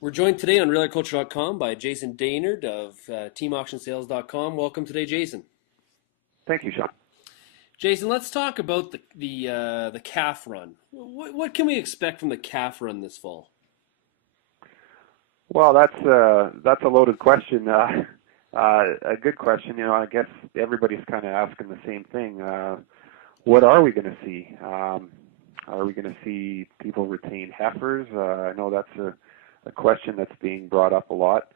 We're joined today on RealAgriculture.com by Jason Danard of TeamAuctionSales.com. Welcome today, Jason. Thank you, Sean. Jason, let's talk about the calf run. What can we expect from the calf run this fall? Well, that's a loaded question. A good question. You know, I guess everybody's kind of asking the same thing. What are we going to see? Are we going to see people retain heifers? I know that's a question that's being brought up a lot.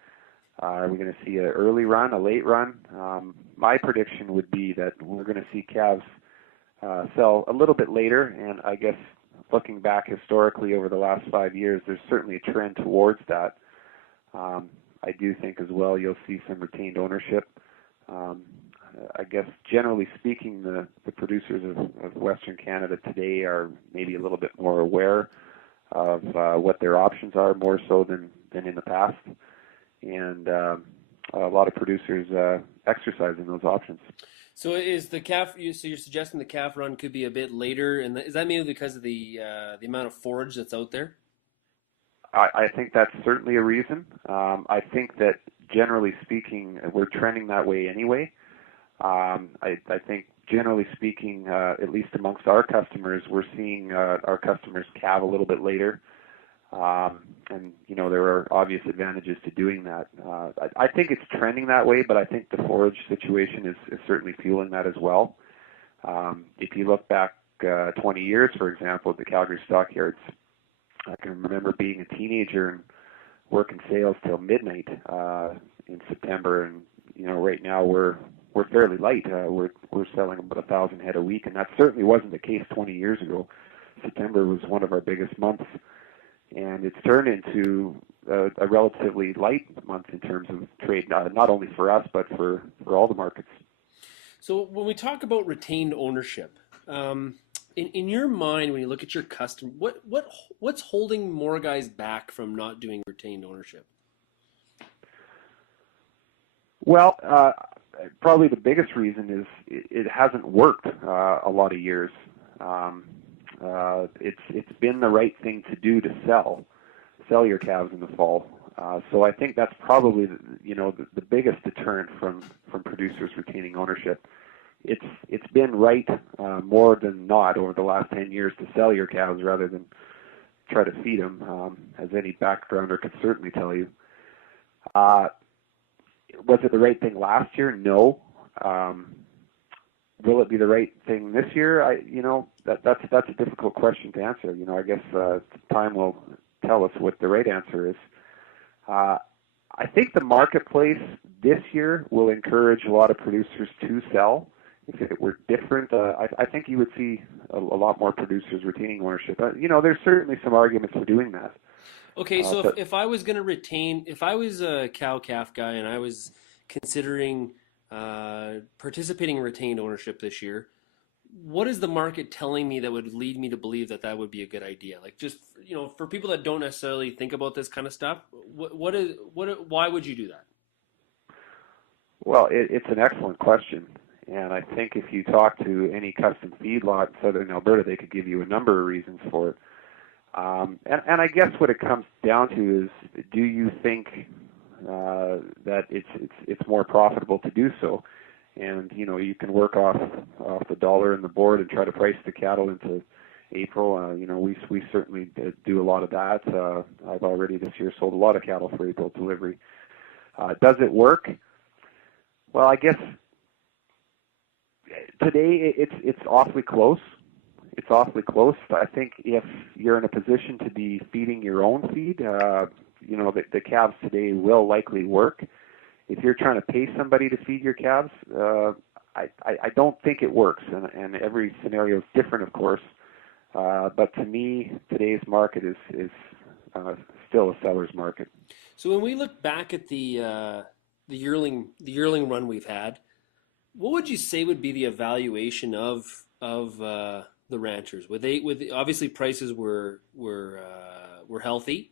Are we going to see an early run, a late run? My prediction would be that we're going to see calves sell a little bit later, and I guess looking back historically over the last 5 years, there's certainly a trend towards that. I do think as well you'll see some retained ownership. I guess generally speaking, the producers of Western Canada today are maybe a little bit more aware of what their options are, more so than in the past, and a lot of producers exercising those options. So is the calf? So you're suggesting the calf run could be a bit later, and is that mainly because of the amount of forage that's out there? I think that's certainly a reason. I think that generally speaking, we're trending that way anyway. I think generally speaking, at least amongst our customers, we're seeing our customers calve a little bit later. And, you know, there are obvious advantages to doing that. I think it's trending that way, but I think the forage situation is certainly fueling that as well. If you look back 20 years, for example, at the Calgary stockyards, I can remember being a teenager and working sales till midnight in September, and you know, right now we're fairly light. We're selling about 1,000 head a week, and that certainly wasn't the case 20 years ago. September was one of our biggest months, and it's turned into a relatively light month in terms of trade, not only for us but for all the markets. So when we talk about retained ownership, in your mind, when you look at your customer, what's holding more guys back from not doing retained ownership? Well, probably the biggest reason is it hasn't worked a lot of years. It's been the right thing to do to sell your calves in the fall. So I think that's probably the biggest deterrent from producers retaining ownership. It's been right more than not over the last 10 years to sell your calves rather than try to feed them, as any backgrounder could certainly tell you. Was it the right thing last year? No. Will it be the right thing this year? That's a difficult question to answer. You know, I guess time will tell us what the right answer is. I think the marketplace this year will encourage a lot of producers to sell. If it were different, I think you would see a lot more producers retaining ownership. There's certainly some arguments for doing that. Okay, so if I was going to retain, if I was a cow-calf guy and I was considering participating in retained ownership this year, what is the market telling me that would lead me to believe that would be a good idea? Like, just, for people that don't necessarily think about this kind of stuff, why would you do that? Well, it's an excellent question. And I think if you talk to any custom feedlot in southern Alberta, they could give you a number of reasons for it. And I guess what it comes down to is, do you think that it's more profitable to do so? And you can work off the dollar and the board and try to price the cattle into April. We certainly do a lot of that. I've already this year sold a lot of cattle for April delivery. Does it work? Well, I guess today it's awfully close. It's awfully close. I think if you're in a position to be feeding your own feed, the calves today will likely work. If you're trying to pay somebody to feed your calves, I don't think it works. And every scenario is different, of course. But to me, today's market is still a seller's market. So when we look back at the yearling run we've had, what would you say would be the evaluation of the ranchers? Obviously prices were healthy,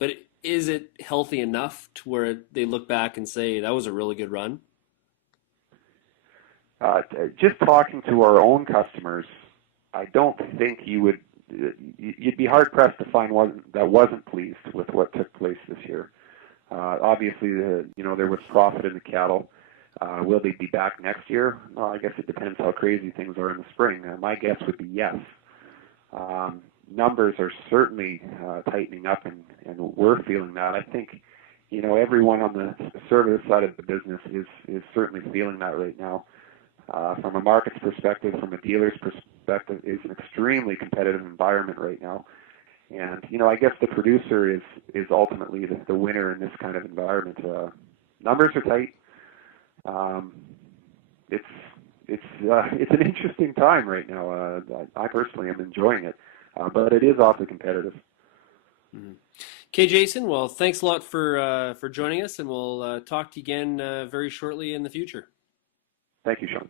but is it healthy enough to where they look back and say that was a really good run? Just talking to our own customers, I don't think you'd be hard pressed to find one that wasn't pleased with what took place marketplace this year. Obviously, there was profit in the cattle. Will they be back next year? Well, I guess it depends how crazy things are in the spring. My guess would be yes. Numbers are certainly tightening up, and we're feeling that. I think, everyone on the service side of the business is certainly feeling that right now. From a market's perspective, from a dealer's perspective, it's an extremely competitive environment right now. And, I guess the producer is ultimately the winner in this kind of environment. Numbers are tight. It's an interesting time right now. I personally am enjoying it, but it is awfully competitive. Mm-hmm. Okay, Jason. Well, thanks a lot for joining us, and we'll talk to you again very shortly in the future. Thank you, Sean.